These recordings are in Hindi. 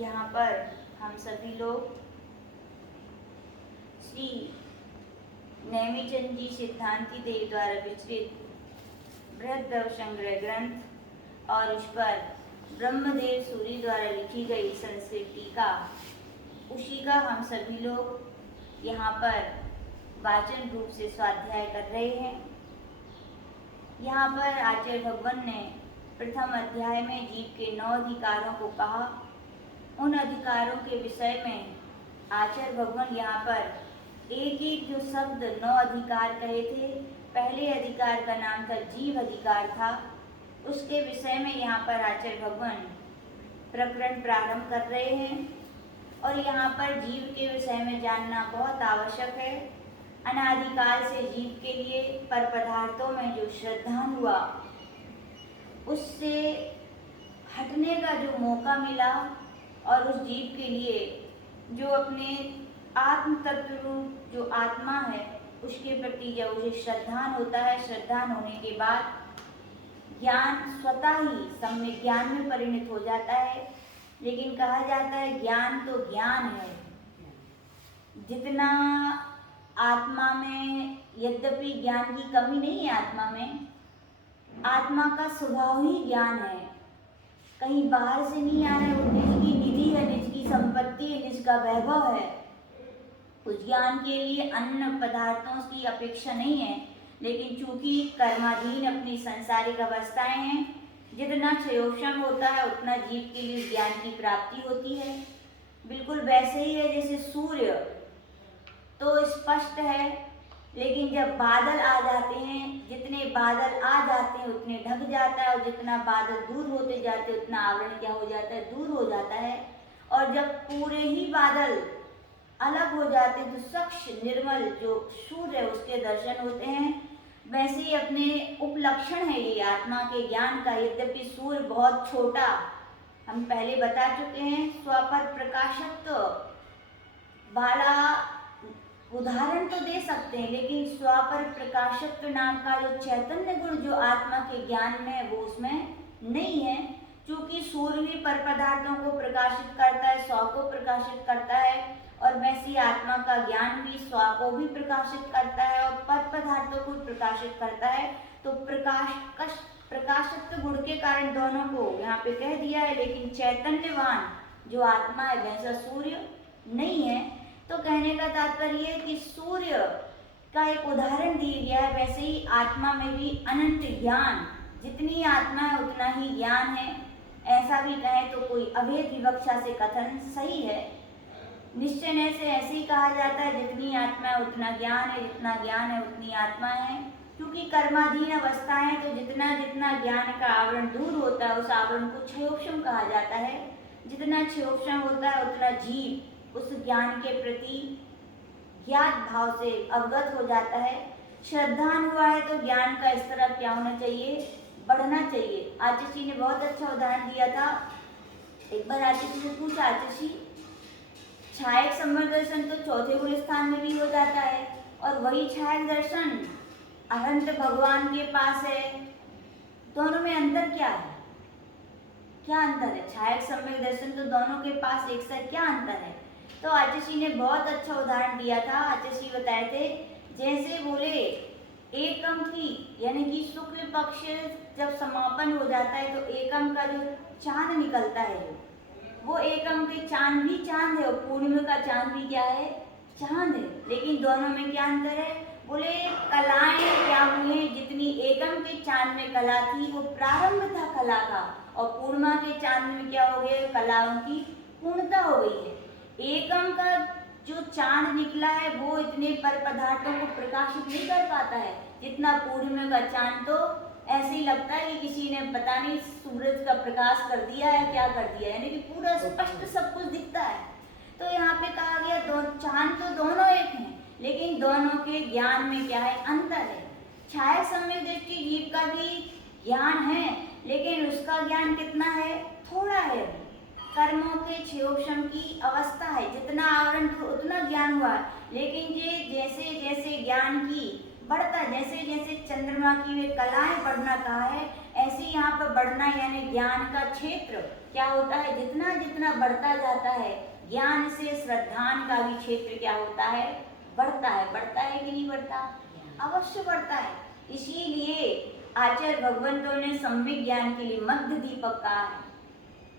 यहाँ पर हम सभी लोग श्री नेमिचंद जी सिद्धांति देव द्वारा विचलित बृहद संग्रह ग्रंथ और उस पर ब्रह्मदेव सूरी द्वारा लिखी गई संस्कृत टीका, उसी का हम सभी लोग यहाँ पर वाचन रूप से स्वाध्याय कर रहे हैं। यहाँ पर आचार्य भगवान ने प्रथम अध्याय में जीव के 9 अधिकारों को कहा। उन अधिकारों के विषय में आचार्य भगवान यहाँ पर एक एक जो शब्द 9 अधिकार कहे थे, पहले अधिकार का नाम था जीव अधिकार था, उसके विषय में यहाँ पर आचार्य भगवान प्रकरण प्रारंभ कर रहे हैं। और यहाँ पर जीव के विषय में जानना बहुत आवश्यक है। अनादिकाल से जीव के लिए पर पदार्थों में जो श्रद्धा हुआ, उससे हटने का जो मौका मिला और उस जीव के लिए जो अपने आत्म तत्व रूप जो आत्मा है उसके प्रति जब उसे श्रद्धान होता है, श्रद्धान होने के बाद ज्ञान स्वतः ही सम्यक ज्ञान में परिणत हो जाता है। लेकिन कहा जाता है ज्ञान तो ज्ञान है, जितना आत्मा में, यद्यपि ज्ञान की कमी नहीं है आत्मा में, आत्मा का स्वभाव ही ज्ञान है, कहीं बाहर से नहीं आ रहा है। वो निज की निधि है, निज की संपत्ति है, निज का वैभव है। उस ज्ञान के लिए अन्य पदार्थों की अपेक्षा नहीं है। लेकिन चूंकि कर्माधीन अपनी सांसारिक अवस्थाएं हैं, जितना क्षयोक्षम होता है उतना जीव के लिए ज्ञान की प्राप्ति होती है। बिल्कुल वैसे ही है जैसे सूर्य तो स्पष्ट है, लेकिन जब बादल आ जाते हैं, जितने बादल आ जाते हैं उतने ढक जाता है, और जितना बादल दूर होते जाते हैं उतना आवरण क्या हो जाता है, दूर हो जाता है। और जब पूरे ही बादल अलग हो जाते हैं तो स्वच्छ निर्मल जो सूर्य है उसके दर्शन होते हैं। वैसे ही अपने उपलक्षण है ये आत्मा के ज्ञान का। यद्यपि सूर्य बहुत छोटा, हम पहले बता चुके हैं, स्वपर प्रकाशत्व वाला उदाहरण तो दे सकते हैं, लेकिन स्वपर प्रकाशत्व नाम का जो चैतन्य गुण जो आत्मा के ज्ञान में है वो उसमें नहीं है। क्योंकि सूर्य भी पर पदार्थों को प्रकाशित करता है, स्व को प्रकाशित करता है, और वैसी आत्मा का ज्ञान भी स्व को भी प्रकाशित करता है और पर पदार्थों को प्रकाशित करता है। तो प्रकाशत्व गुण के कारण दोनों को यहाँ पे कह दिया है। लेकिन चैतन्यवान जो आत्मा है वैसा सूर्य नहीं है। तो कहने का तात्पर्य है कि सूर्य का एक उदाहरण दिया गया है, वैसे ही आत्मा में भी अनंत ज्ञान, जितनी आत्मा है उतना ही ज्ञान है। ऐसा भी कहें तो कोई अभेद विवक्षा से कथन सही है। निश्चय से ऐसे ही कहा जाता है, जितनी आत्मा है उतना ज्ञान है, जितना ज्ञान है उतनी आत्मा है। क्योंकि कर्माधीन अवस्था है तो जितना जितना ज्ञान का आवरण दूर होता है उस आवरण को क्षयोक्षम कहा जाता है। जितना क्षयोक्षम होता है उतना जीव उस ज्ञान के प्रति ज्ञात भाव से अवगत हो जाता है। श्रद्धान हुआ है तो ज्ञान का स्तर अब क्या होना चाहिए, बढ़ना चाहिए। आचार्य जी ने बहुत अच्छा उदाहरण दिया था। एक बार आचार्य जी ने पूछा, आचार्य जी छायक संवर्ग दर्शन तो चौथे गुण स्थान में भी हो जाता है, और वही छायक दर्शन अनंत भगवान के पास है, दोनों में अंतर क्या है? क्या अंतर है? छायक सम्यक दर्शन तो दोनों के पास एक साथ, क्या अंतर है? तो आचार्य जी ने बहुत अच्छा उदाहरण दिया था। आचार्य जी बताए थे, जैसे बोले एकम की, यानी कि शुक्ल पक्ष जब समापन हो जाता है तो एकम का जो चांद निकलता है, वो एकम के चांद भी चांद है और पूर्णिमा का चांद भी क्या है, चांद है। लेकिन दोनों में क्या अंतर है? बोले कलाएं क्या हुई हैं, जितनी एकम के चांद में कला थी वो प्रारंभ था कला का, और पूर्णिमा के चांद में क्या हो गया, कलाओं की पूर्णता हो गई है। एकम का जो चांद निकला है वो इतने पर पदार्थों को प्रकाशित नहीं कर पाता है जितना पूर्णिमा का चांद तो ऐसे ही लगता है कि किसी ने पता नहीं सूरज का प्रकाश कर दिया है, क्या कर दिया है, यानी कि पूरा स्पष्ट सब कुछ दिखता है। तो यहाँ पे कहा गया चांद तो दोनों एक हैं, लेकिन दोनों के ज्ञान में क्या है, अंतर है। छाया सम्यक दृष्टि जीव का भी ज्ञान है, लेकिन उसका ज्ञान कितना है, थोड़ा है। कर्मों के क्षयोक्षम की अवस्था है, जितना आवरण उतना ज्ञान हुआ है। लेकिन ये जैसे जैसे ज्ञान की बढ़ता, जैसे जैसे चंद्रमा की वे कलाएं बढ़ना कहा है, ऐसे यहाँ पर बढ़ना यानी ज्ञान का क्षेत्र क्या होता है, जितना जितना बढ़ता जाता है ज्ञान से श्रद्धान का भी क्षेत्र क्या होता है, बढ़ता है। बढ़ता है कि नहीं बढ़ता, अवश्य बढ़ता है। इसीलिए आचार्य भगवंतों ने सम्यक ज्ञान के लिए मध्य दीपक कहा है।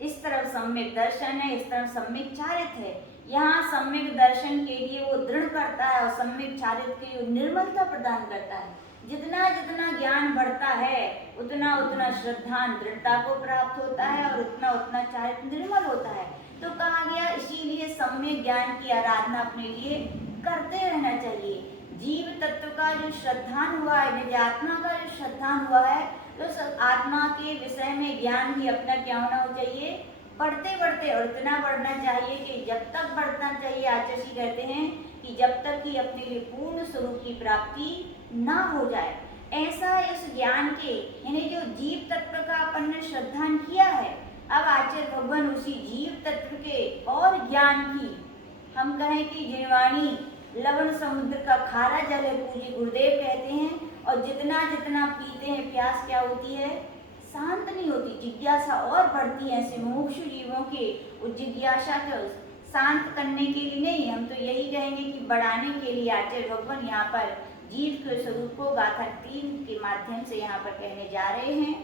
इस तरफ सम्यक दर्शन है, इस तरफ सम्यक चारित्र है। यहाँ सम्यक दर्शन के लिए वो दृढ़ करता है और सम्यक चारित्र के लिए निर्मलता प्रदान करता है। जितना जितना ज्ञान बढ़ता है उतना उतना श्रद्धान दृढ़ता को प्राप्त होता है और उतना उतना चारित्र निर्मल होता है। तो कहा गया इसीलिए सम्यक ज्ञान की आराधना अपने लिए करते रहना चाहिए। जीव तत्व का जो श्रद्धान हुआ है, निज आत्मा का जो श्रद्धान हुआ है, तो आत्मा के विषय में ज्ञान भी अपना क्या होना चाहिए, बढ़ते बढ़ते और इतना बढ़ना चाहिए कि जब तक बढ़ना चाहिए, आचार्य जी कहते हैं कि जब तक कि अपने लिए पूर्ण स्वरूप की प्राप्ति ना हो जाए। ऐसा इस ज्ञान के यानी जो जीव तत्व का अपन ने श्रद्धान किया है, अब आचार्य भगवान उसी जीव तत्व के और ज्ञान की हम कहें कि जिनवाणी लवण समुद्र का खारा जल है, पूज्य गुरुदेव कहते हैं। और जितना जितना पीते हैं प्यास क्या होती है, शांत नहीं होती, जिज्ञासा और बढ़ती है। ऐसे मुमुक्षु जीवों के उस जिज्ञासा को शांत करने के लिए नहीं, हम तो यही कहेंगे कि बढ़ाने के लिए आचार्य भगवान यहाँ पर जीव के स्वरूप को गाथा 3 के माध्यम से यहाँ पर कहने जा रहे हैं।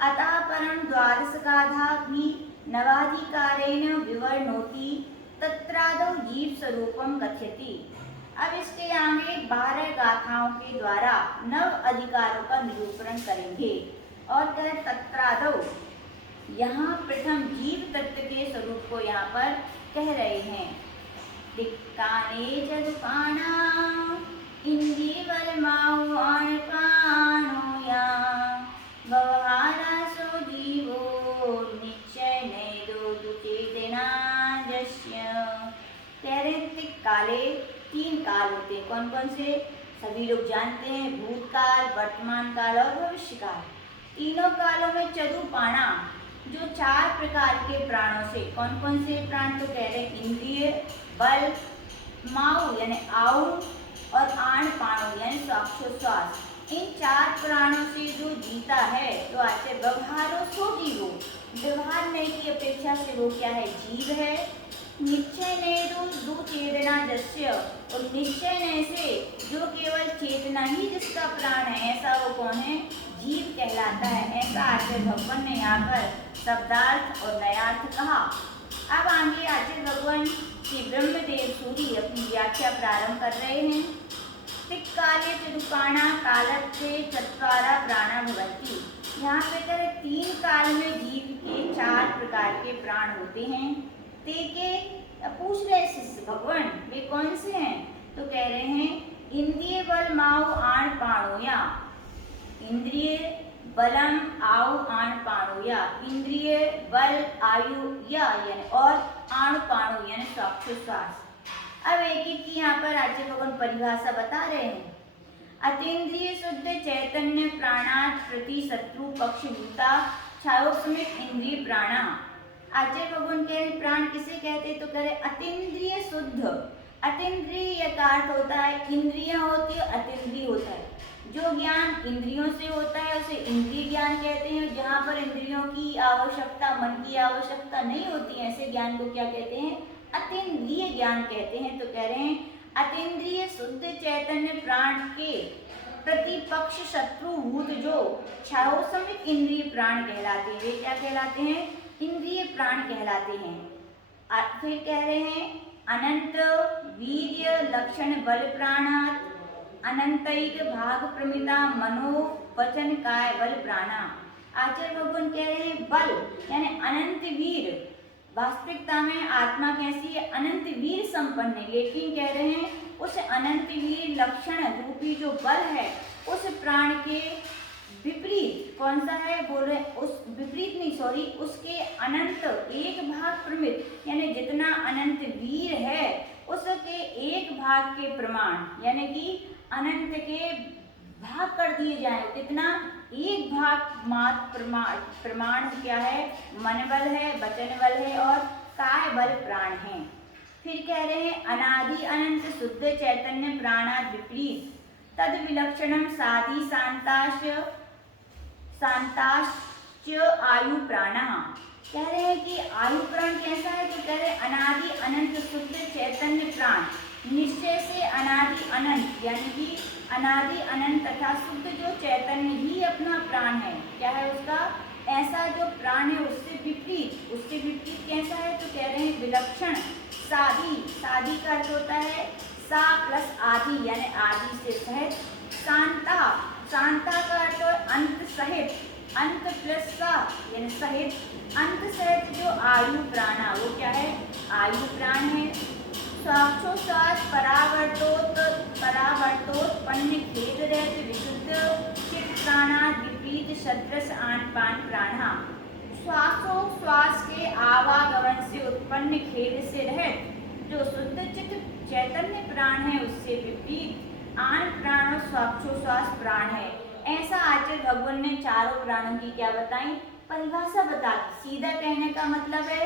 अतः परम द्वादश गाथा भी नवाधिकारेण विवर्णोति तत्रादौ जीव स्वरूपम कथयति। अब इसके आगे 12 गाथाओं के द्वारा 9 अधिकारों का निरूपण करेंगे और कह तत्रादौ, यहाँ प्रथम जीव तत्व के स्वरूप को यहाँ पर कह रहे हैं। दिक्काने जदुकाना इंद्रियबलमाउ आणपाणोया व्यवहारा सो जीवो निश्चय नेदो चेतना जस्य। कह रहे हैं काले 3 काल होते हैं। कौन कौन से, सभी लोग जानते हैं, भूतकाल, वर्तमान काल और भविष्य काल। तीनों कालों में चतुर्पाणा जो 4 प्रकार के प्राणों से, कौन कौन से प्राण, तो कह रहे इंद्रिय, बल, माऊ यानी आऊ और आण पाणु यानी श्वासोच्छ्वास, इन 4 प्राणों से जो जीता है तो आचार्य व्यवहारो सो जीवो, व्यवहार नहीं की अपेक्षा से वो क्या है, जीव है। निश्चय ने दो चेतना जस्य, और निश्चय ने से जो केवल चेतना ही जिसका प्राण है ऐसा वो कौन है, जीव कहलाता है। ऐसा आचार्य भगवान ने यहाँ पर शब्दार्थ और नयार्थ कहा। अब आगे आचार्य भगवान श्री ब्रह्मदेव सूरी अपनी व्याख्या प्रारंभ कर रहे हैं। काले चतुर्पाणा कालत्वे चत्वारा प्राणा भवन्ति। यहाँ पे कह 3 काल में जीव के 4 प्रकार के प्राण होते हैं। ते के पूछ रहे शिष्य भगवान वे कौन से हैं, तो कह रहे हैं इंद्रिय बल माऊ आण पाणोया, इंद्रिय बलम आउ आण पाणोया, इंद्रिय बल आयु या यानी और आण पाणु यानी श्वासोच्छ्वास। अब एक एक की यहाँ पर आचार्य भगवान परिभाषा बता रहे हैं। अतीन्द्रिय शुद्ध चैतन्य प्राणात् प्रति शत्रु पक्ष भूता क्षारोक्षमित इंद्रिय प्राणा। आचार्य भगवान कह रहे प्राण किसे कहते, तो कह रहे अतीन्द्रिय शुद्ध। अतीन्द्रिय का अर्थ होता है इंद्रियां होती है, अतीन्द्रिय होता है जो ज्ञान इंद्रियों से होता है उसे इंद्रिय ज्ञान कहते हैं। जहाँ पर इंद्रियों की आवश्यकता, मन की आवश्यकता नहीं होती है, ऐसे ज्ञान को क्या कहते हैं, अतीन्द्रिय ज्ञान कहते हैं। तो कह रहे हैं अतीन्द्रिय शुद्ध चैतन्य प्राण के प्रतिपक्ष शत्रुभूत जो क्षारोक्षमित इंद्रिय प्राण कहलाते हैं, वे क्या कहलाते हैं, इंद्रिय प्राण कहलाते हैं। फिर कह रहे हैं अनंत वीर्य लक्षण बल प्राणात् अनंतैक भाग प्रमिता मनो वचन काय बल प्राणा। आचार्य भगवान कह रहे हैं बल यानी अनंत वीर, वास्तविकता में आत्मा कैसी है, अनंत वीर संपन्न है, लेकिन कह रहे हैं उस अनंत वीर लक्षण रूपी जो बल है उस प्राण के विपरीत कौन सा है, बोल रहे उस विपरीत नहीं सॉरी उसके अनंत एक भाग प्रमित यानी जितना अनंत वीर है उसके एक भाग के प्रमाण यानी कि अनंत के भाग कर दिए जाए, कितना, एक भाग मात्र प्रमाण क्या है, मन बल है, वचन बल है और काय बल प्राण है। फिर कह रहे हैं अनादि अनंत शुद्ध चैतन्य प्राणाद विपरीत तद विलक्षणम साधि शांताश्च आयु प्राणः। कह रहे हैं कि आयु प्राण कैसा है, तो कह रहे हैं अनादि अनंत शुद्ध चैतन्य प्राण, निश्चय से अनादि अनंत, यानी कि अनादि अनंत तथा शुद्ध जो चैतन्य ही अपना प्राण है। क्या है उसका? ऐसा जो प्राण है उससे विपरीत कैसा है, तो कह रहे हैं विलक्षण सादि। सादि का अर्थ होता है सा प्लस आदि, यानी आदि से सहित। शांता, शांता का अर्थ अंत सहित, अंत प्लस सा यानी सहित, अंत सहित जो आयु प्राणा, वो क्या है? आयु प्राण है। स्वाक्षोश्वास परावर्तोत्पन्न खेद रहित विशुद्ध चित प्राणा विपरीत सदृश आनपान प्राणा। श्वासोश्वास के आवागमन से उत्पन्न खेद से रहित जो शुद्ध चित चैतन्य प्राण है उससे विपरीत आन प्राण और स्वाक्षोश्वास प्राण है। ऐसा आचार्य भगवान ने चारों प्राणों की क्या बताई? परिभाषा बता दी। सीधा कहने का मतलब है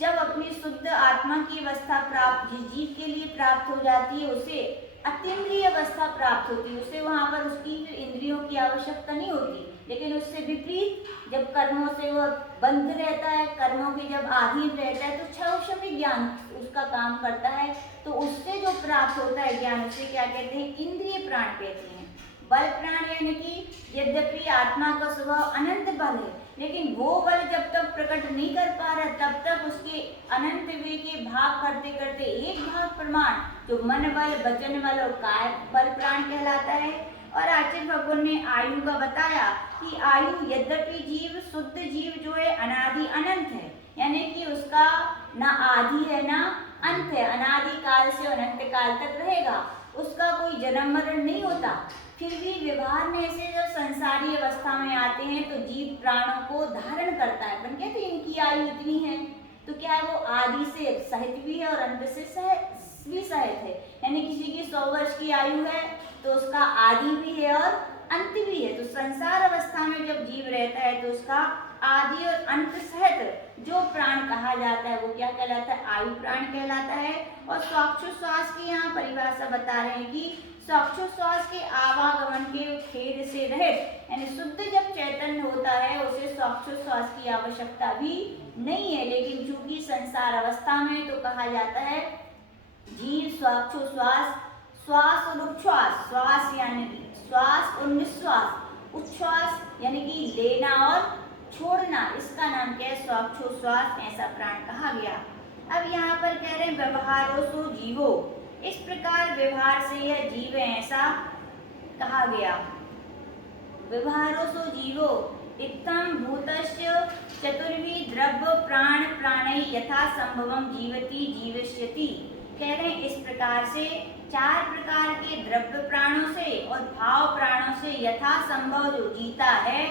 जब अपनी शुद्ध आत्मा की अवस्था प्राप्त जिस जीव के लिए प्राप्त हो जाती है उसे अतीन्द्रिय अवस्था प्राप्त होती है, उसे वहाँ पर उसकी इंद्रियों की आवश्यकता नहीं होती। लेकिन उससे विपरीत जब कर्मों से वह बंध रहता है, कर्मों के जब अधीन रहता है, तो क्षौक्षमी ज्ञान उसका काम करता है। तो उससे जो प्राप्त होता है ज्ञान, उसे क्या कहते हैं? इंद्रिय प्राण कहते हैं। बल प्राण यानी कि यद्यपि आत्मा का स्वभाव अनंत बल है, लेकिन वो बल जब तक प्रकट नहीं कर पा रहा तब तक उसके अनंत वे के भाग करते करते एक भाग प्रमाण जो मन बल, वचन बल और काय बल प्राण कहलाता है। और आचार्य भगवान ने आयु का बताया कि आयु यद्यपि जीव शुद्ध जीव जो है अनादि अनंत है, यानी कि उसका ना आदि है ना अंत है, अनादि काल से अनंत काल तक रहेगा, उसका कोई जन्म मरण नहीं होता। फिर भी व्यवहार में से जो संसारी अवस्था में आते हैं तो जीव प्राणों को धारण करता है। अपन कहते हैं इनकी आयु इतनी है, तो क्या है वो आदि से सहित भी है और अंत से भी सहित है। यानी किसी की 100 वर्ष की आयु है तो उसका आदि भी है और अंत भी है। तो संसार अवस्था में जब जीव रहता है तो उसका आदि और अंत सहित जो प्राण कहा जाता है वो क्या कहलाता है? आयु प्राण कहलाता है। और स्वाक्षोश्वास की यहाँ परिभाषा बता रहे हैं कि स्वाक्षोश्वास के आवागमन के खेद से रहित, यानी शुद्ध जब चैतन्य होता है उसे स्वाक्षोश्वास की आवश्यकता भी नहीं है। लेकिन चूंकि संसार अवस्था में तो कहा जाता है जीव स्वाक्षोश्वास, श्वास और उच्छ्वास, श्वास यानी श्वास और निश्वास, उच्छ्वास यानी कि लेना और छोड़ना, इसका नाम क्या है? स्वाक्षोश्वास। ऐसा प्राण कहा गया। अब यहाँ पर कह रहे हैं व्यवहारो सो जीवो, इस प्रकार व्यवहार से यह जीव है ऐसा कहा गया। व्यवहारो सो जीवो इत्थं भूतस्य चतुर्वी द्रव्य प्राण प्राणै यथा संभवम जीवति जीवष्यति। कह रहे हैं इस प्रकार से 4 प्रकार के द्रव्य प्राणों से और भाव प्राणों से यथा संभव जो जीता है,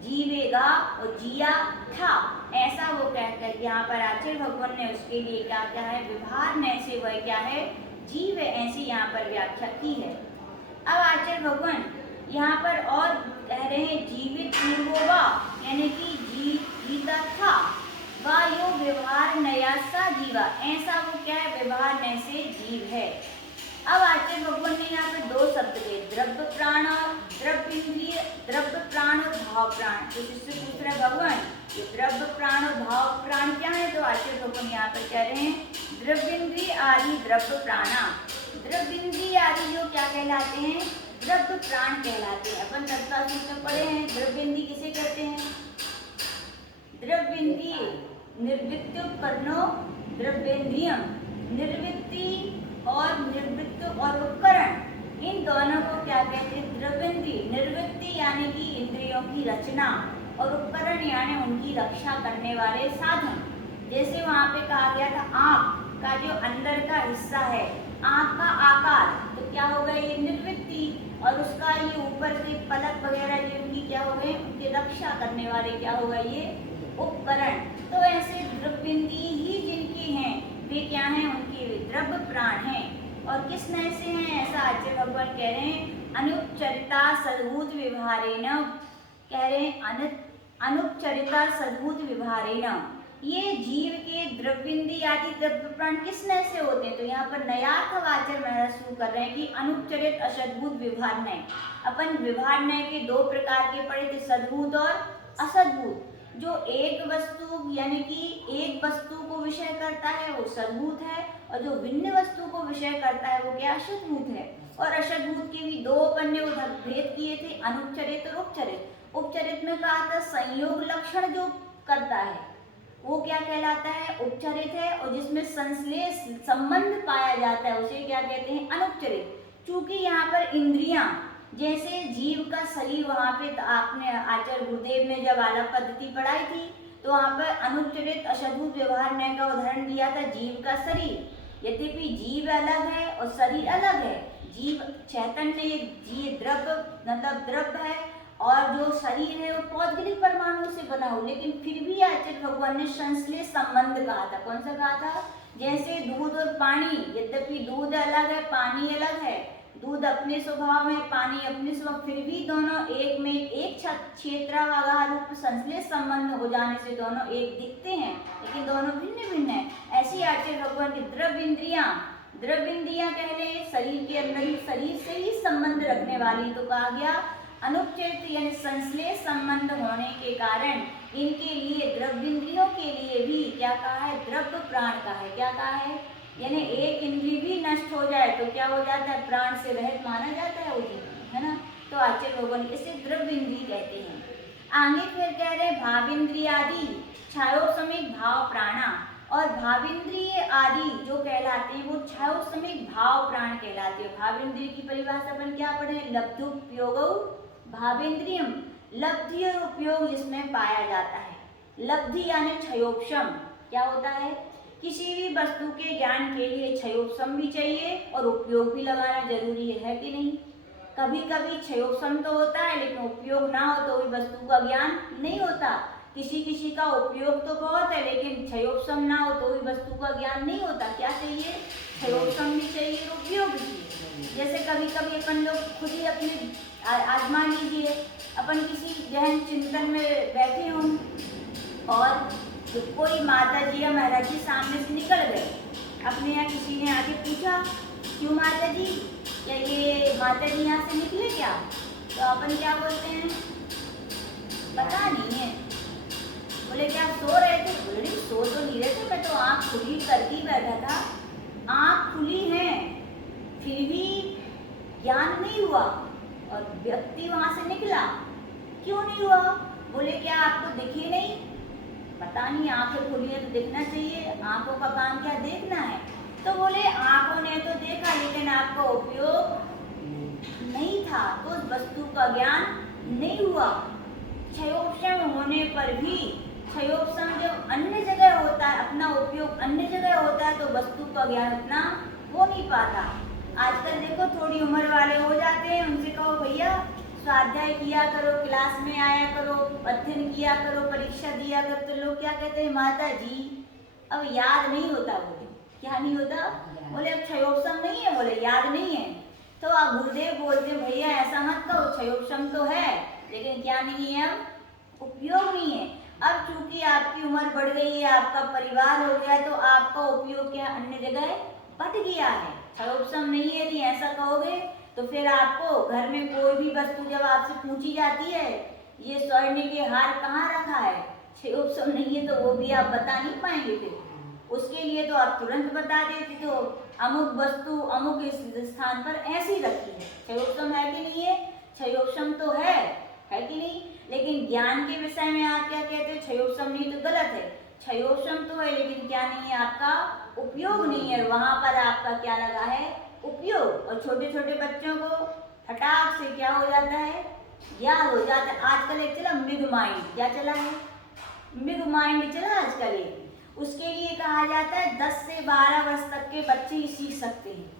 जीवेगा और जिया था, ऐसा वो कहकर यहाँ पर आचार्य भगवान ने उसके लिए क्या क्या है? व्यवहार में से वह क्या है? जीव है, ऐसी यहाँ पर व्याख्या की है। अब आचार्य भगवान यहाँ पर और कह रहे हैं जीवित पूर्वोवा, यानी कि जीता था, वायु व्यवहार नया सा जीवा, ऐसा वो क्या है? व्यवहार नय से जीव है। अब आचार्य भगवान ने यहाँ पे 2 शब्द दिए, द्रव्य प्राण और द्रव्य इंद्रिय, द्रव्य प्राण और भाव प्राण। तो जिससे पूछ रहे भगवान ये द्रव्य प्राण और भाव प्राण क्या है? तो आचार्य भगवान यहाँ पर कह रहे हैं द्रव्य इंद्रिय आदि द्रव्य प्राणा। द्रव्य इंद्रिय आदि जो क्या कहलाते हैं? द्रव्य प्राण कहलाते हैं। अपन तत्व सूत्र में पढ़े हैं द्रव्य इंद्रिय किसे कहते हैं? द्रव्य इंद्रिय निर्वृत्योपकरणो द्रव्येन्द्रियम, निर्वृत्ति और निर्वृत्त और उपकरण, इन दोनों को क्या कहते हैं? द्रव्येन्द्रिय। निर्वृत्ति यानी कि इंद्रियों की रचना और उपकरण यानी उनकी रक्षा करने वाले साधन। जैसे वहाँ पे कहा गया था आँख का जो अंदर का हिस्सा है, आँख का आकार, तो क्या होगा? ये निर्वृत्ति। और उसका ये ऊपर से पलक वगैरह जो उनकी क्या हो गए? उनकी रक्षा करने वाले क्या होगा? ये उपकरण। तो ऐसे द्रव्येन्द्रिय ही जिनके हैं वे क्या हैं? उनके द्रव्य प्राण हैं। और किस नय से हैं? ऐसा आचार्य भगवान कह रहे हैं अनुपचरिता सद्भूत व्यवहारेण, कह रहे हैं अनुपचरिता सद्भूत व्यवहारेण, ये जीव के द्रव्येंद्रिय आदि द्रव्य प्राण किस नय से होते हैं? तो यहाँ पर नयार्थवाचक महसूस शुरू कर रहे हैं कि अनुपचरित असद्भूत व्यवहार नय। अपन व्यवहार नय के दो प्रकार के पढ़े थे, सद्भूत और असद्भूत। जो एक वस्तु यानी कि एक वस्तु को विषय करता है वो सद्भूत है, और जो भिन्न वस्तु को विषय करता है वो क्या? असद्भूत है। और असद्भूत के भी दो अपन ने उधर भेद किए थे, अनुपचरित और उपचरित। उपचरित में कहा था संयोग लक्षण जो करता है वो क्या कहलाता है? उपचरित है, और जिसमें संश्लेष संबंध पाया जाता है उसे क्या कहते हैं? अनुपचरित। चूंकि यहाँ पर इंद्रियां जैसे जीव का शरीर, वहाँ पे आपने आचार्य गुरुदेव ने जब आलाप पद्धति पढ़ाई थी तो वहाँ पर अनुपचरित असद्भुत व्यवहार नय का उदाहरण दिया था जीव का शरीर। यद्यपि जीव अलग है और शरीर अलग है। जीव चैतन्य जीव द्रव्य मतलब द्रव्य है, और जो शरीर है वो पौद्गलिक परमाणु से बना हो, लेकिन फिर भी आचार्य भगवान ने संश्लेष संबंध कहा था। कौन सा कहा था? जैसे दूध और पानी, यद्यपि दूध अलग है पानी अलग है, दूध अपने स्वभाव में पानी अपने स्वभाव, फिर भी दोनों एक में एक क्षेत्रावागाह रूप संश्लेष संबंध हो जाने से दोनों एक दिखते हैं, लेकिन दोनों भिन्न भिन्न है। ऐसी आचार्य भगवान की द्रव्य इंद्रियां कहले शरीर के अंदर ही, शरीर से ही संबंध रखने वाली, तो कहा गया अनुपचरित यानी संश्लेष संबंध होने के कारण इनके लिए द्रव्येंद्रियों के लिए भी क्या कहा है? द्रव्य प्राण का है। क्या कहा है? यानी एक इंद्रिय भी नष्ट हो जाए तो क्या हो जाता है? प्राण से रहित माना जाता है वो जीव, है ना। तो आचार्य भगवान इसे द्रव्य इंद्रिय कहते हैं। आगे फिर कह रहे भावेंद्रिय आदि छायोसमिक भाव प्राणा, और भावेंद्रिय आदि जो कहलाते हैं वो छायोसमिक भाव प्राण कहलाते हैं। भावेंद्रिय की परिभाषा अपन क्या पढ़े? लब्धुपयोग भावेंद्रियम, लब्धि और उपयोग जिसमें पाया जाता है। लब्धि यानी क्षयोपशम। क्या होता है? किसी भी वस्तु के ज्ञान के लिए क्षयोपशम भी चाहिए और उपयोग भी लगाना जरूरी है कि नहीं? कभी कभी क्षयोपशम तो होता है लेकिन उपयोग ना हो तो भी वस्तु का ज्ञान नहीं होता। किसी किसी का उपयोग तो बहुत है लेकिन क्षयोपशम ना हो तो भी वस्तु का ज्ञान नहीं होता। क्या चाहिए? क्षयोपशम भी चाहिए और उपयोग भी चाहिए। जैसे कभी कभी अपन लोग खुद ही अपने आजमा लीजिए, अपन किसी गहन चिंतन में बैठे हों और तो कोई माता जी या महाराज जी सामने से निकल गए, अपने यहाँ किसी ने आके पूछा क्यों माता जी, क्या ये माता जी यहाँ से निकले क्या? तो अपन क्या बोलते हैं? पता नहीं है। बोले क्या सो रहे थे? बोले नहीं सो तो नहीं रहे थे, मैं तो आँख खुली करके बैठा था। आँख खुली है फिर भी ज्ञान नहीं हुआ और व्यक्ति वहाँ से निकला, क्यों नहीं हुआ? बोले क्या आपको दिखे नहीं? पता नहीं, आंखें खुली है तो देखना चाहिए, आंखों का काम क्या देखना है। तो बोले आंखों ने तो देखा लेकिन आपका उपयोग नहीं था, तो उस वस्तु का ज्ञान नहीं हुआ। क्षयोपशम होने पर भी, क्षयोपशम जब अन्य जगह होता है, अपना उपयोग अन्य जगह होता है तो वस्तु का ज्ञान उतना हो नहीं पाता। आजकल देखो थोड़ी उम्र वाले हो जाते हैं, उनसे कहो भैया स्वाध्याय किया करो, क्लास में आया करो, अध्ययन किया करो, परीक्षा दिया करो, तो लोग क्या कहते हैं? माता जी अब याद नहीं होता। बोले क्या नहीं होता? बोले अब क्षयोपशम नहीं है। बोले याद नहीं है। तो आप गुरुदेव बोलते भैया ऐसा मत कहो, क्षयोपशम तो है लेकिन क्या नहीं है? अब उपयोग नहीं है। अब चूंकि आपकी उम्र बढ़ गई है, आपका परिवार हो गया, तो आपका उपयोग क्या अन्य जगह बढ़ गया है। क्षयोपशम नहीं है, यदि ऐसा कहोगे तो फिर आपको घर में कोई भी वस्तु जब आपसे पूछी जाती है ये स्वर्ण के हार कहाँ रखा है, क्षयोपशम नहीं है, तो वो भी आप बता नहीं पाएंगे। फिर उसके लिए तो आप तुरंत बता देते, तो अमुक वस्तु अमुक स्थान पर ऐसी रखी है। क्षयोपशम है कि नहीं है? क्षयोपशम तो है कि नहीं? लेकिन ज्ञान के विषय में आप क्या कहते हैं? क्षयोपशम नहीं तो गलत है। क्षयोपशम तो है लेकिन क्या नहीं है? आपका उपयोग नहीं है। वहां पर आपका क्या लगा है? उपयोग। और छोटे छोटे बच्चों को फटाक से क्या हो जाता है? याद हो जाता है। आजकल एक चला मिग माइंड, क्या चला है? मिग माइंड चला आजकल ये। उसके लिए कहा जाता है 10 से 12 वर्ष तक के बच्चे ही सीख सकते हैं।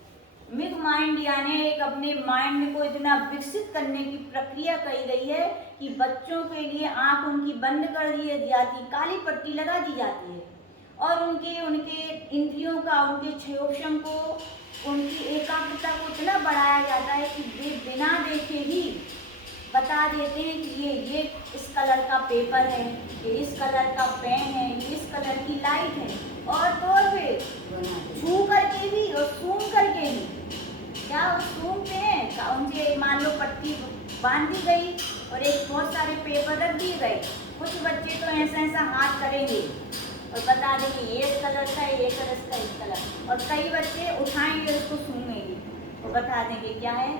मिग माइंड यानी एक अपने माइंड को इतना विकसित करने की प्रक्रिया कही गई है कि बच्चों के लिए आंख उनकी बंद कर दी जाती, काली पट्टी लगा दी जाती है और उनके इंद्रियों का, उनके क्षयोपशम को, उनकी एकाग्रता को इतना बढ़ाया जाता है कि वे बिना देखे ही बता देते हैं कि ये इस कलर का पेपर है, ये इस कलर का पेन है, ये इस कलर की लाइट है, और तो और फिर छू करके भी और सूंघ करके भी, क्या सूंघते हैं उनसे, मान लो पट्टी बांधी गई और एक बहुत सारे पेपर रख दिए गए, कुछ बच्चे तो ऐसा ऐसा हाथ करेंगे और बता देंगे ये इस कलर का है, ये कलर का, इस कलर, और कई बच्चे उठाएंगे उसको सूंघेंगे और बता देंगे क्या है,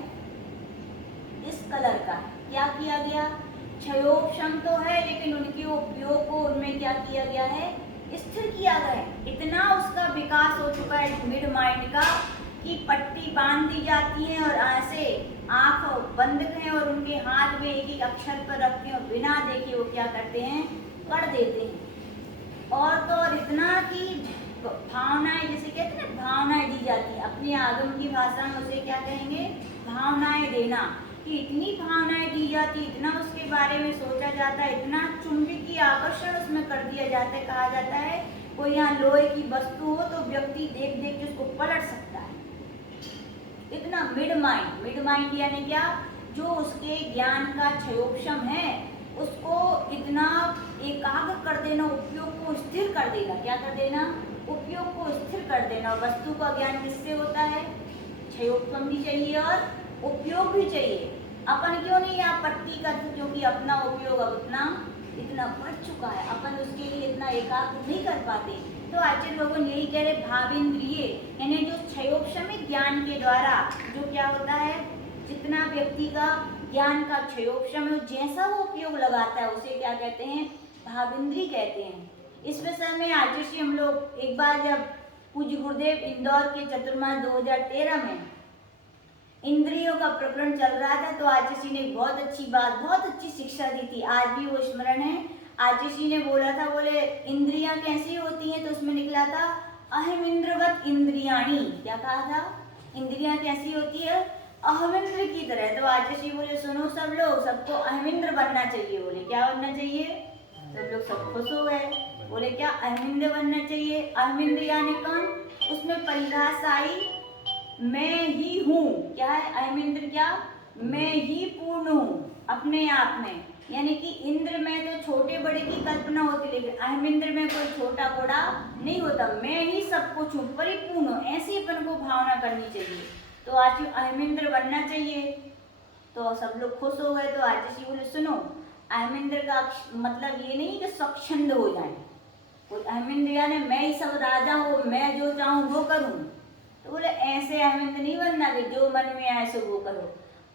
इस कलर का। क्या किया गया, क्षयोक्षम तो है लेकिन उनके उपयोग को उनमें क्या किया गया है, स्थिर किया गया है। इतना उसका विकास हो चुका है मिड माइंड का कि पट्टी बांध दी जाती है और ऐसे आंख बंद करें और उनके हाथ में एक एक अक्षर पर रखते हैं और बिना देखे वो क्या करते हैं, पढ़ देते हैं। और तो और इतना कि भावनाएं, जैसे कहते हैं ना भावनाएं दी जाती है, अपनी आगम की भाषा में उसे क्या कहेंगे, भावनाएं देना, कि इतनी भावनाएं दी जाती, इतना उसके बारे में सोचा जाता है, इतना चुंबकीय आकर्षण उसमें कर दिया जाता है। कहा जाता है कोई यहाँ लोहे की वस्तु हो तो व्यक्ति देख देख के उसको पलट सकता है, इतना मिड माइंड यानी क्या, जो उसके ज्ञान का क्षयोक्षम है उसको इतना एकाग्र कर देना, उपयोग को स्थिर कर देना। क्या कर देना, उपयोग को स्थिर कर देना। और वस्तु का ज्ञान किससे होता है, क्षयोक्षम भी चाहिए और उपयोग भी चाहिए। अपन क्यों नहीं यहाँ पट्टी करते, क्योंकि अपना उपयोग अब इतना बढ़ चुका है, अपन उसके लिए इतना एकाग्र नहीं कर पाते। तो आचार्य भगवान यही कह रहे, भावेंद्रिय यानी जो क्षयोक्षमिक ज्ञान के द्वारा जो क्या होता है, जितना व्यक्ति का ज्ञान का क्षयोक्षम है, जैसा वो उपयोग लगाता है उसे क्या कहते हैं, भावेंद्री कहते हैं। इस विषय में आचार्य हम लोग एक बार जब पूज्य गुरुदेव इंदौर के चतुर्मास 2013 में इंद्रियों का प्रकरण चल रहा था, तो आचार्य जी ने बहुत अच्छी बात, बहुत अच्छी शिक्षा दी थी, आज भी वो स्मरण है। आचार्य जी ने बोला था, बोले इंद्रियां कैसी होती हैं, तो उसमें निकला था अहमिंद्रवत इंद्रियाणी। क्या कहा था, इंद्रियां कैसी होती है, अहमिंद्र की तरह। तो आचार्य जी बोले सुनो सब लोग, सबको अहमिंद्र बनना चाहिए। बोले क्या बनना चाहिए, सब लोग सब खुश हो गए। बोले क्या, अहमिंद्र बनना चाहिए। अहमिंद्र यानी कौन, उसमें परिभाषा आई मैं ही हूँ। क्या है अहमिंद्र, क्या, मैं ही पूर्ण हूँ अपने आप में। यानी कि इंद्र में तो छोटे बड़े की कल्पना होती, लेकिन अहमिंद्र में कोई छोटा बड़ा नहीं होता, मैं ही सब कुछ हूँ, परिपूर्ण हूँ, ऐसी अपन को भावना करनी चाहिए। तो आज अहमिंद्र बनना चाहिए। तो सब लोग खुश हो गए। तो आचार्य जी बोले सुनो, अहमिंद्र का मतलब ये नहीं कि स्वच्छंद हो जाए, कोई अहमिंद्र यानी मैं ही सब राजा हूँ, मैं जो चाहूँ वो करूँ। तो बोले ऐसे अहमिंद्र नहीं बनना कि जो मन में आए सो वो करो।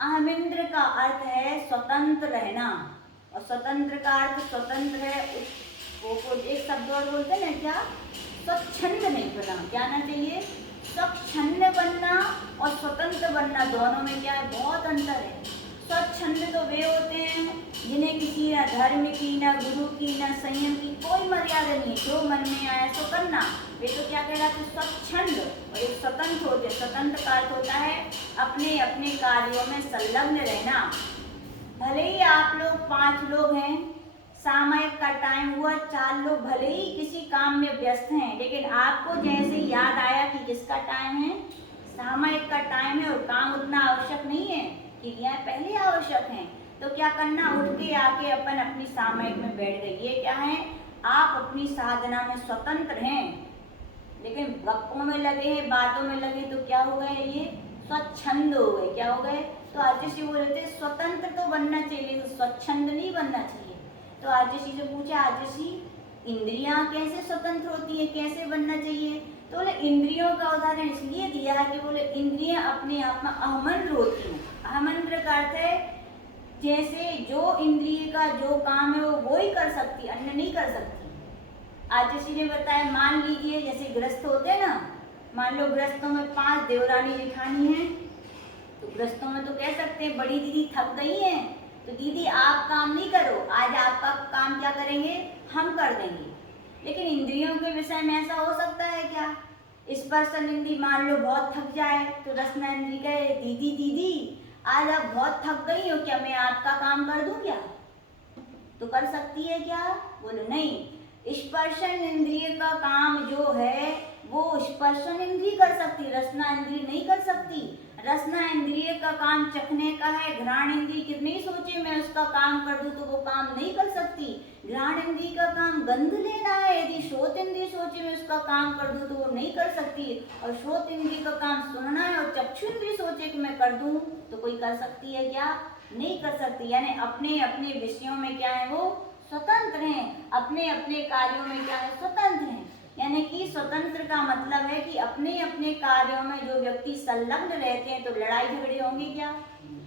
अहमिंद्र का अर्थ है स्वतंत्र रहना, और स्वतंत्र का अर्थ स्वतंत्र है वो एक शब्द और बोलते हैं ना, क्या, स्वच्छंद नहीं बनना। क्या ना चाहिए, स्वच्छंद बनना और स्वतंत्र बनना, दोनों में क्या है, बहुत अंतर है। स्वच्छंद तो वे होते हैं जिन्हें किसी ना धर्म की, ना गुरु की, ना संयम की कोई मर्यादा नहीं है, जो मन में आया सो करना, वे तो क्या कहलाते हैं, स्वच्छंद। और एक स्वतंत्र होते हैं, स्वतंत्र का अर्थ होता है अपने अपने कार्यों में संलग्न रहना। भले ही आप लोग 5 लोग हैं, सामयिक का टाइम हुआ, 4 लोग भले ही किसी काम में व्यस्त हैं, लेकिन आपको जैसे याद आया कि किसका टाइम है, सामयिक का टाइम है और काम उतना आवश्यक नहीं है, क्रियाएं पहले आवश्यक हैं, तो क्या करना, उठ के आके अपन अपनी सामयिक में बैठ गए। ये क्या है, आप अपनी साधना में स्वतंत्र हैं, लेकिन गप्पों में लगे हैं, बातों में लगे, तो क्या हो गए, ये स्वच्छंद हो गए। क्या हो गए, तो आचार्य जी बोल रहे थे स्वतंत्र तो बनना चाहिए, तो स्वच्छंद नहीं बनना चाहिए। तो आचार्य जी से पूछा, आचार्य जी इंद्रियां कैसे स्वतंत्र होती है, कैसे बनना चाहिए। तो बोले इंद्रियों का उदाहरण इसलिए दिया है कि बोले इंद्रियां अपने आप में अहमंद्र होती हैं। अहमंद्र का अर्थ है जैसे जो इंद्रिय का जो काम है वो ही कर सकती, अन्य नहीं कर सकती। आचार्य जी ने बताया, मान लीजिए जैसे गृहस्थ होते हैं ना, मान लो गृहस्थों में 5 देवरानी जेठानी हैं, तो गृहस्थों में तो कह सकते हैं बड़ी दीदी थक गई हैं, तो दीदी आप काम नहीं करो, आज आपका काम क्या करेंगे, हम कर देंगे। लेकिन इंद्रियों के विषय में ऐसा हो सकता है क्या, स्पर्शन इंद्रिय मान लो बहुत थक जाए, तो रसना इंद्रिय कहे दीदी दीदी आज आप बहुत थक गई हो, क्या मैं आपका काम कर दूं क्या, तो कर सकती है क्या, बोलो नहीं। स्पर्शन इंद्रिय का काम जो है वो स्पर्शन इंद्रिय कर सकती, रसना इंद्रिय नहीं कर सकती। रसना इंद्रिय का काम चखने का है, घ्राण इंद्रिय कितनी सोचे मैं उसका काम कर दूं तो वो काम नहीं कर सकती। घ्राण इंद्रिय का काम गंध लेना है, यदि श्रोत इंद्रिय सोचे मैं उसका काम कर दूं तो वो नहीं कर सकती। और श्रोत इंद्रिय का काम सुनना है और चक्षु इंद्रिय सोचे कि मैं कर दूं तो कोई कर सकती है क्या? नहीं कर सकती। यानी अपने अपने विषयों में क्या है, वो स्वतंत्र हैं, अपने अपने कार्यों में क्या है, स्वतंत्र हैं। यानी कि स्वतंत्र का मतलब है कि अपने अपने कार्यों में जो व्यक्ति संलग्न रहते हैं, तो लड़ाई झगड़े होंगे क्या?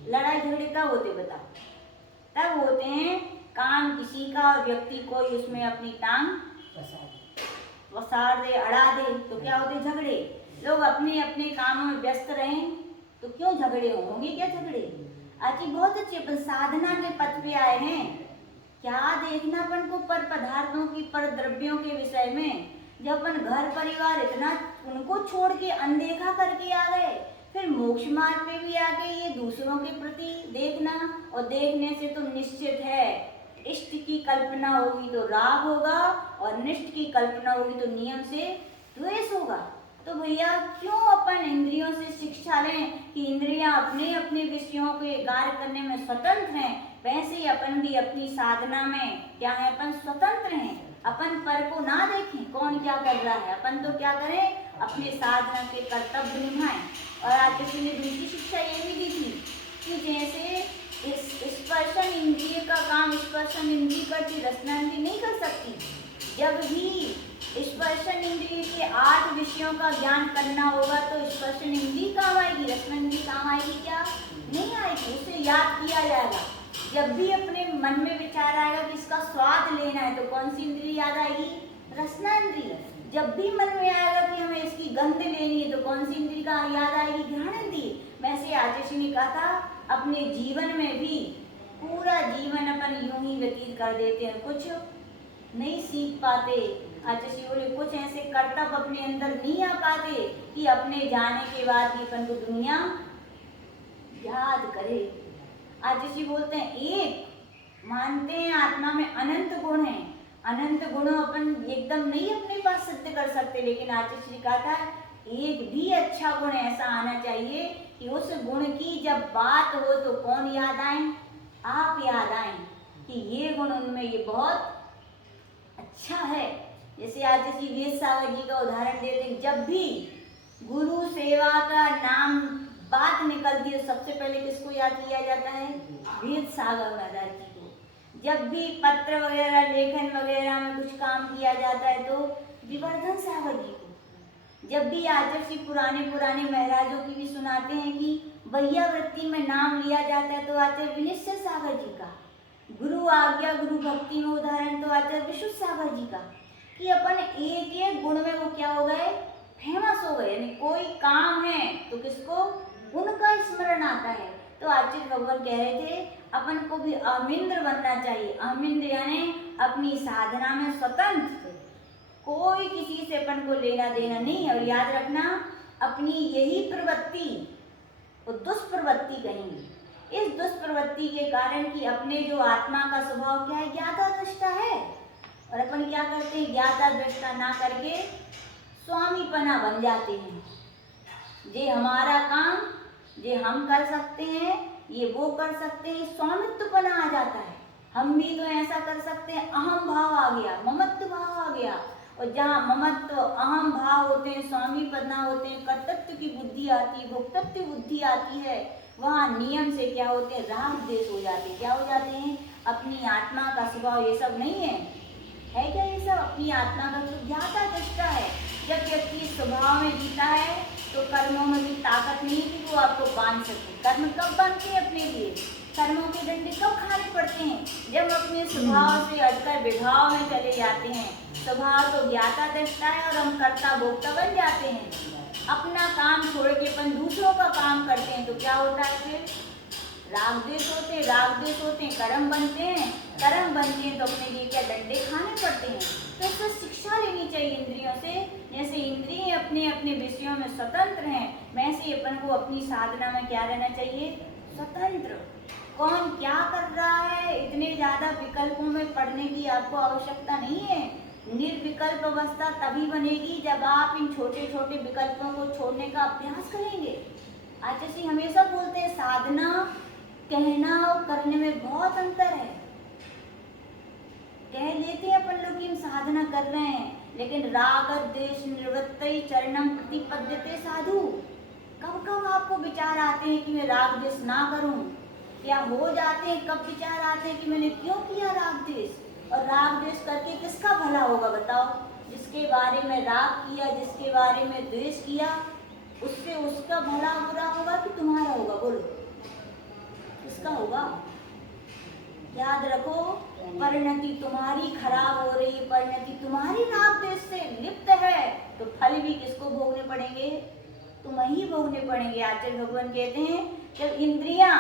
लड़ाई झगड़े कब होते बताओ? तब होते हैं काम किसी का और व्यक्ति कोई उसमें अपनी टांग पसार दे, अड़ा दे, तो क्या होते झगड़े। लोग अपने अपने कामों में व्यस्त रहें तो क्यों झगड़े होंगे? क्या झगड़े? अच्छी बहुत अच्छी अपन साधना के पथ पे आए हैं, क्या देखना अपन को पर पदार्थों की, पर द्रव्यों के विषय में। जब अपन घर परिवार इतना उनको छोड़ के अनदेखा करके आ गए, फिर मोक्ष मार्ग पे भी आके ये दूसरों के प्रति देखना, और देखने से तो निश्चित है इष्ट की कल्पना होगी तो राग होगा, और निष्ठ की कल्पना होगी तो नियम से द्वेष होगा। तो भैया क्यों अपन इंद्रियों से शिक्षा लें कि इंद्रियां अपने अपने विषयों के कार्य करने में स्वतंत्र हैं, वैसे ही अपन भी अपनी साधना में क्या है, अपन स्वतंत्र हैं। अपन पर को ना देखें कौन क्या कर रहा है, अपन तो क्या करें, अपने साधना के कर्तव्य निभाएं। और आज किसी ने दूसरी शिक्षा ये भी दी थी कि जैसे इस स्पर्शन इंद्रिय का काम स्पर्शन इंद्रिय करती, रसना इंद्रिय नहीं कर सकती। जब भी स्पर्शन इंद्रिय के 8 विषयों का ज्ञान करना होगा तो स्पर्शन इंद्रिय काम आएगी, रसना इंद्रिय काम आएगी क्या? नहीं आएगी। उसे याद किया जाएगा। जब भी अपने मन में विचार आएगा कि इसका स्वाद लेना है तो कौन सी इंद्रिय याद आएगी? रसना इंद्रिय। जब भी मन में आएगा कि हमें इसकी गंध लेनी है तो कौन सी इंद्रिय का याद आएगी? घ्राण इंद्रिय। वैसे आचार्य जी ने कहा था अपने जीवन में भी पूरा जीवन अपन यूं ही व्यतीत कर देते हैं, कुछ नहीं सीख पाते। आचार्य जी बोले कुछ ऐसे कर्तव्य अपने अंदर नहीं आ पाते कि अपने जाने के बाद भी अपन को दुनिया याद करे। आचार्य जी बोलते हैं एक मानते हैं आत्मा में अनंत गुण हैं, अनंत गुण अपन एकदम नहीं अपने पास सिद्ध कर सकते, लेकिन आचार्य जी कहा था एक भी अच्छा गुण ऐसा आना चाहिए कि उस गुण की जब बात हो तो कौन याद आए? आप याद आए कि ये गुण उनमें ये बहुत अच्छा है। जैसे आचार्य जी वेद सागर जी का उदाहरण देते हैं, जब भी गुरु सेवा का नाम बात निकलती है सबसे पहले किसको याद किया जाता है? वेद सागर महाराज जी को। जब भी पत्र वगैरह लेखन वगैरह में कुछ काम किया जाता है तो विवर्धन सागर जी को। जब भी आचार्य जी पुराने महाराजों की भी सुनाते हैं कि वैया वृत्ति में नाम लिया जाता है तो आचार्य विनिश्चय सागर जी का। गुरु आज्ञा गुरु भक्ति में उदाहरण तो आचार्य विशुद्ध सागर जी का। कि अपन एक एक गुण में वो क्या हो गए? फेमस हो गए। यानी कोई काम है तो किसको? उनका स्मरण आता है। तो आचार्य भगवान कह रहे थे अपन को भी अहमिंद्र बनना चाहिए। अहमिंद्र यानी अपनी साधना में स्वतंत्र, कोई किसी से अपन को लेना देना नहीं। और याद रखना अपनी यही प्रवृत्ति वो दुष्प्रवृत्ति कहेंगे। इस दुष्प्रवृत्ति के कारण कि अपने जो आत्मा का स्वभाव क्या है? ज्ञाता दृष्टा है। और अपन क्या करते हैं? ज्ञाता दृष्टा ना करके स्वामीपना बन जाते हैं। ये हमारा काम, ये हम कर सकते हैं, ये वो कर सकते हैं, स्वामित्वपना आ जाता है। हम भी तो ऐसा कर सकते हैं, अहम भाव आ गया, ममत्व भाव आ गया। और जहाँ ममत्व अहम भाव होते हैं, स्वामीपना होते हैं, कर्तृत्व की बुद्धि आती है, भोक्तृत्व बुद्धि आती है, वहाँ नियम से क्या होते हैं? राग द्वेष हो जाते हैं। क्या हो जाते हैं? अपनी आत्मा का स्वभाव ये सब नहीं है क्या? ये सब अपनी आत्मा का ज्ञाता दृष्टा है। जब व्यक्ति स्वभाव में जीता है तो कर्मों में भी ताकत नहीं कि वो आपको बांध सके। कर्म कब बांधते हैं अपने लिए? कर्मों के डंडे कब खाने पड़ते हैं? जब अपने स्वभाव से हटकर विभाव में चले जाते हैं। स्वभाव तो ज्ञाता दृष्टा है और हम कर्ता भोक्ता बन जाते हैं। अपना काम छोड़ के अपन दूसरों का काम करते हैं तो क्या होता है? फिर राग द्वेष होते हैं, राग द्वेष होते हैं, कर्म बनते हैं, कर्म बनते हैं तो अपने लिए क्या? डंडे खाने पड़ते हैं। तो इससे शिक्षा लेनी चाहिए इंद्रियों से। जैसे इंद्रिय अपने अपने विषयों में स्वतंत्र हैं, वैसे ही अपन को अपनी साधना में क्या रहना चाहिए? स्वतंत्र। कौन क्या कर रहा है, इतने ज्यादा विकल्पों में पढ़ने की आपको आवश्यकता नहीं है। निर्विकल्प अवस्था तभी बनेगी जब आप इन छोटे छोटे विकल्पों को छोड़ने का अभ्यास करेंगे। आचार्य जी हमेशा बोलते हैं साधना कहना और करने में बहुत अंतर है। कह लेते हैं अपन लोग कि हम साधना कर रहे हैं, लेकिन राग द्वेष निवृत्ति चरणम प्रतिपद्यते साधु। कब कब आपको विचार आते हैं कि मैं राग द्वेष ना करूं? क्या हो जाते हैं? कब विचार आते हैं कि मैंने क्यों किया राग द्वेष? और राग द्वेष करके किसका भला होगा बताओ? जिसके बारे में राग किया, जिसके बारे में द्वेष किया, उससे उसका भला बुरा होगा कि तुम्हारा होगा? बोलो किसका होगा? याद रखो, परिणति तुम्हारी खराब हो रही है, परिणति तुम्हारी राग द्वेष से लिप्त है, तो फल भी किसको भोगने पड़ेंगे? तुम्हें ही भोगने पड़ेंगे। आचार्य भगवान कहते हैं जब इंद्रियां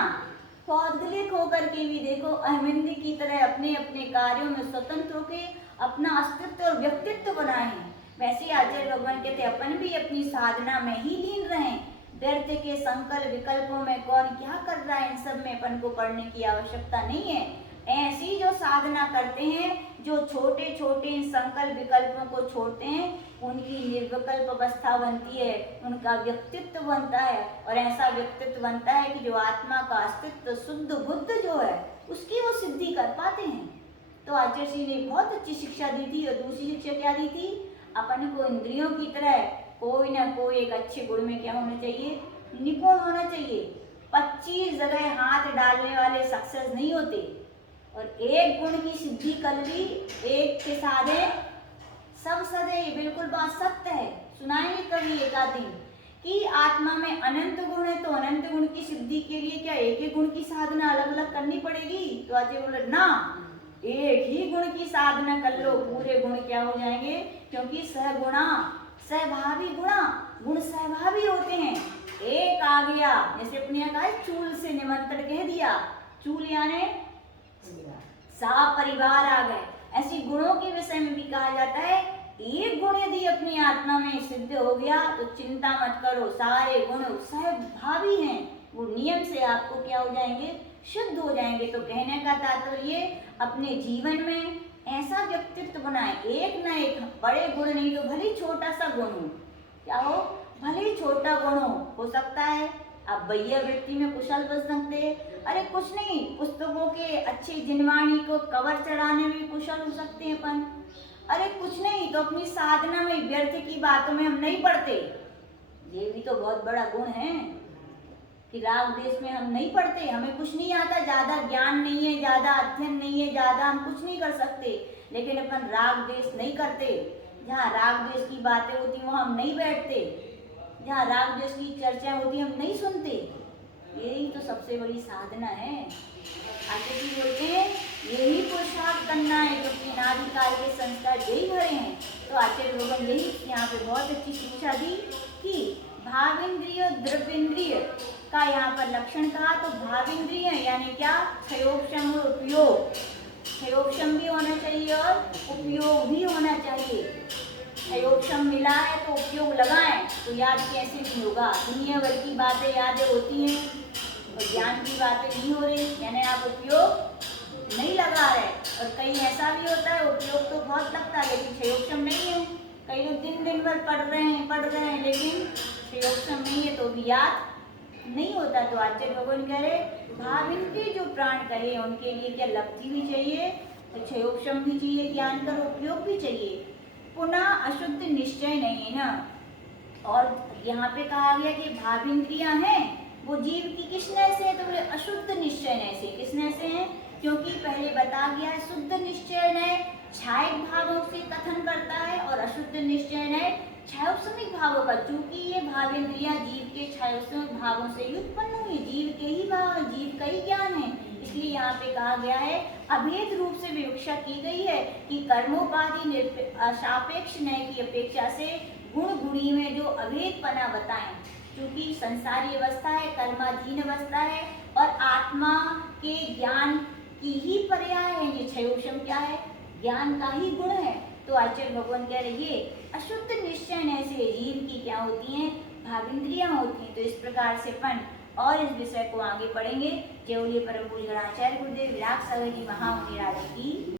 पौद्गलिक होकर के भी देखो अहमिंद्री की तरह अपने अपने कार्यों में स्वतंत्र होकर अपना अस्तित्व और व्यक्तित्व बनाए, वैसे आचार्य भगवान कहते हैं अपन भी अपनी साधना में ही लीन रहें। व्यर्थ के संकल्प विकल्पों में कौन क्या कर रहा है, इन सब में अपन को पढ़ने की आवश्यकता नहीं है। ऐसी जो साधना करते हैं, जो छोटे छोटे संकल्प विकल्पों को छोड़ते हैं, उनकी निर्विकल्प अवस्था बनती है, उनका व्यक्तित्व बनता है। और ऐसा व्यक्तित्व बनता है कि जो आत्मा का अस्तित्व शुद्ध बुद्ध जो है उसकी वो सिद्धि कर पाते हैं। तो आचार्य जी ने बहुत अच्छी शिक्षा दी थी। और दूसरी शिक्षा क्या दी थी? अपन को इंद्रियों की तरह कोई ना कोई एक अच्छे गुण में क्या होना चाहिए? निपुण होना चाहिए। 25 जगह हाथ डालने वाले सक्सेस नहीं होते, और एक गुण की सिद्धि कर ली एक के साधे सब सदे। बिल्कुल बात सत्य है। सुनाएंगे कभी एक आध दिन कि आत्मा में अनंत गुण है, तो अनंत गुण की सिद्धि के लिए क्या एक ही गुण की साधना अलग अलग करनी पड़ेगी? तो आज बोले ना, एक ही गुण की साधना कर लो, पूरे गुण क्या हो जाएंगे? क्योंकि सहगुणा सहभावी गुणा, गुण सहभावी होते हैं। एक आ गया, जैसे अपने यहाँ कहा चूल से निमंत्रण कह दिया, चूल यानी परिवार आ गए। ऐसी गुणों के विषय में भी कहा जाता है एक गुण यदि अपनी आत्मा में सिद्ध हो गया तो चिंता मत करो, सारे गुण सहभावी हैं, वो नियम से आपको क्या हो जाएंगे? शुद्ध हो जाएंगे। तो कहने का तात्पर्य अपने जीवन में ऐसा व्यक्तित्व बनाए, एक ना एक बड़े गुण नहीं तो भले छोटा सा गुण हो, क्या हो? भले छोटा गुण हो सकता है। अब भैया व्यक्ति में कुशल बन सकते हैं, अरे कुछ नहीं, पुस्तकों के अच्छे जिनवाणी को कवर चढ़ाने में कुशल हो सकते हैं अपन। अरे कुछ नहीं तो अपनी साधना में व्यर्थ की बातों में हम नहीं पढ़ते, ये भी तो बहुत बड़ा गुण है कि राग द्वेष में हम नहीं पढ़ते, हमें कुछ नहीं आता, ज्यादा ज्ञान नहीं है, ज्यादा अध्ययन नहीं है, ज्यादा हम कुछ नहीं कर सकते, लेकिन अपन राग द्वेष नहीं करते। जहाँ राग द्वेष की बातें होती वहाँ हम नहीं बैठते, जहाँ राग द्वेष की चर्चा होती हम नहीं सुनते। यही तो सबसे बड़ी साधना है। आचार्य जी बोलते हैं यही पुरुषार्थ करना है, क्योंकि अनादिकाल के संस्कार यही भरे हैं। तो आचार्य भगवान यही यहाँ पे बहुत अच्छी शिक्षा दी कि भावेंद्रिय द्रव्येंद्रिय का यहाँ पर लक्षण कहा। तो भावेंद्रिय यानी क्या? क्षयोक्षम और उपयोग, क्षयोक्षम भी होना चाहिए और उपयोग भी होना चाहिए। क्षयोक्षम मिला है तो उपयोग लगाएं, तो याद कैसे नहीं होगा? दुनिया भर की बातें यादें होती हैं और ज्ञान की बातें नहीं हो रही, यानी आप उपयोग नहीं लगा रहे। और कहीं ऐसा भी होता है उपयोग तो बहुत लगता है लेकिन क्षयोक्षम नहीं है। कई लोग दिन भर पढ़ रहे हैं लेकिन क्षयोक्षम नहीं है तो भी याद नहीं होता। तो आचार्य भगवान कह रहे भाविंद्रिय जो प्राण कहे उनके लिए क्या लब्धि भी चाहिए, तो क्षयोक्षम भी चाहिए, ज्ञान का उपयोग भी चाहिए। पुनः अशुद्ध निश्चय नहीं है ना। और यहाँ पे कहा गया कि भाविंद्रियां हैं वो जीव की किस नय से है? तो बोले अशुद्ध निश्चय नय से। किस नय से है? क्योंकि पहले बता गया है शुद्ध निश्चय नय छायक भावों से कथन करता है और अशुद्ध निश्चय नय छायोपशमिक भावों का। चूंकि ये भावेंद्रियां जीव के छायोपशमिक भावों से उत्पन्न हुई, जीव के ही भाव, जीव का ही ज्ञान है, इसलिए यहाँ पे कहा गया है अभेद रूप से विवक्षा की गई है कि कर्मोपाधि सापेक्ष न्याय की अपेक्षा से गुण गुणी में जो अभेदपना बताएं। क्योंकि संसारी अवस्था है, कर्माधीन अवस्था है और आत्मा के ज्ञान की ही पर्याय है। ये क्षयोक्षम क्या है? ज्ञान का ही गुण है। तो आचार्य भगवान कह रहे ये अशुद्ध निश्चय से जीव की क्या होती हैं? भावेंद्रियां होती हैं। तो इस प्रकार से अपन और इस विषय को आगे पढ़ेंगे। जय बोलिए परम पूज्य आचार्य गुरुदेव विराट सागर जी महामुनि राजा की।